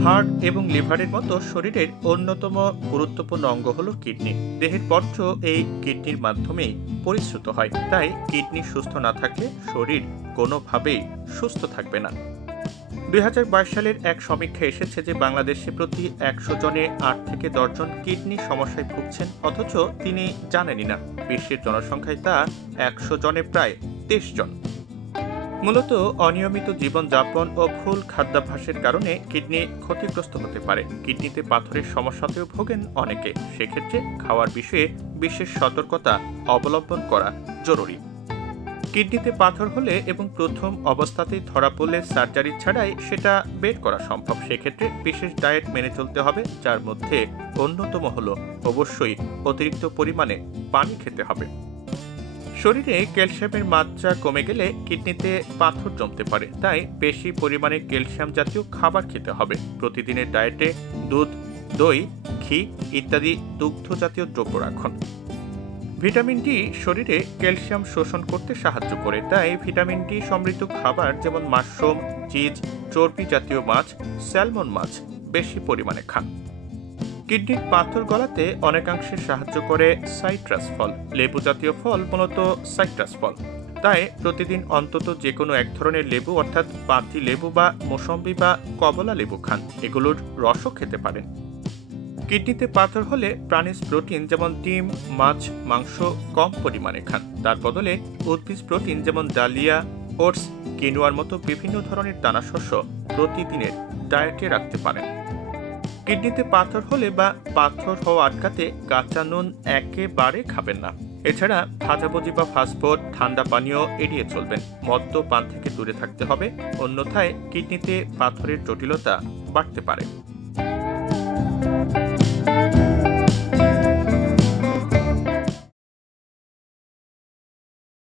Heart এবং লিভারের মতো শরীরের অন্যতম গুরুত্বপূর্ণ অঙ্গ হলো কিডনি। দেহের বর্জ্য এই কিডনির মাধ্যমেই পরিশ্রুত হয়, তাই কিডনি সুস্থ না থাকলে শরীর কোনোভাবেই সুস্থ থাকবে না। ২০২২ সালের এক সমীক্ষায় এসেছে যে বাংলাদেশে প্রতি ১০০ জনে ৮ থেকে ১০ জন কিডনি সমস্যায় ভুগছেন, অথচ তিনি জানেনই না। বিশ্বের জনসংখ্যায় তা ১০০ জনে প্রায় ২৩ জন। মূলত অনিয়মিত জীবনযাপন ও ভুল খাদ্যাভ্যাসের কারণে কিডনি ক্ষতিগ্রস্ত হতে পারে। কিডনিতে পাথরের সমস্যাতেও ভোগেন অনেকে। সেক্ষেত্রে খাওয়ার বিষয়ে বিশেষ সতর্কতা অবলম্বন করা জরুরি। কিডনিতে পাথর হলে এবং প্রথম অবস্থাতেই ধরা পড়লে সার্জারি ছাড়াই সেটা বের করা সম্ভব। সেক্ষেত্রে বিশেষ ডায়েট মেনে চলতে হবে, যার মধ্যে অন্যতম হলো অবশ্যই অতিরিক্ত পরিমাণে পানি খেতে হবে। শরীরে ক্যালসিয়ামের মাত্রা কমে গেলে কিডনিতে পাথর জমতে পারে, তাই বেশি পরিমাণে ক্যালসিয়াম জাতীয় খাবার খেতে হবে। প্রতিদিনের ডায়েটে দুধ, দই, ঘি ইত্যাদি দুগ্ধ জাতীয় দ্রব্য রাখুন। ভিটামিন ডি শরীরে ক্যালসিয়াম শোষণ করতে সাহায্য করে, তাই ভিটামিন ডি সমৃদ্ধ খাবার যেমন মাশরুম, চিজ, চর্বি জাতীয় মাছ, স্যালমন মাছ বেশি পরিমাণে খান। কিডনির পাথর গলাতে অনেকাংশে সাহায্য করে সাইট্রাস ফল। লেবু জাতীয় ফল মূলত সাইট্রাস ফল, তাই প্রতিদিন অন্তত যে কোনো এক ধরনের লেবু অর্থাৎ পাতি লেবু বা মোসম্বি বা কমলা লেবু খান। এগুলোর রসও খেতে পারেন। কিডনিতে পাথর হলে প্রাণীজ প্রোটিন যেমন ডিম, মাছ, মাংস কম পরিমাণে খান। তার বদলে উদ্ভিজ প্রোটিন যেমন ডালিয়া, ওটস, কিনোয়ার মতো বিভিন্ন ধরনের দানাশস্য প্রতিদিনের ডায়েটে রাখতে পারেন। কিডনিতে পাথর হলে বা পাথর হওয়া আটকাতে কাঁচা নুন একেবারে খাবেন না। এছাড়া ভাজাভুজি বা ফাস্টফুড, ঠান্ডা পানীয় এড়িয়ে চলবেন। মদ্যপান থেকে দূরে থাকতে হবে, অন্যথায় কিডনিতে পাথরের জটিলতা বাড়তে পারে।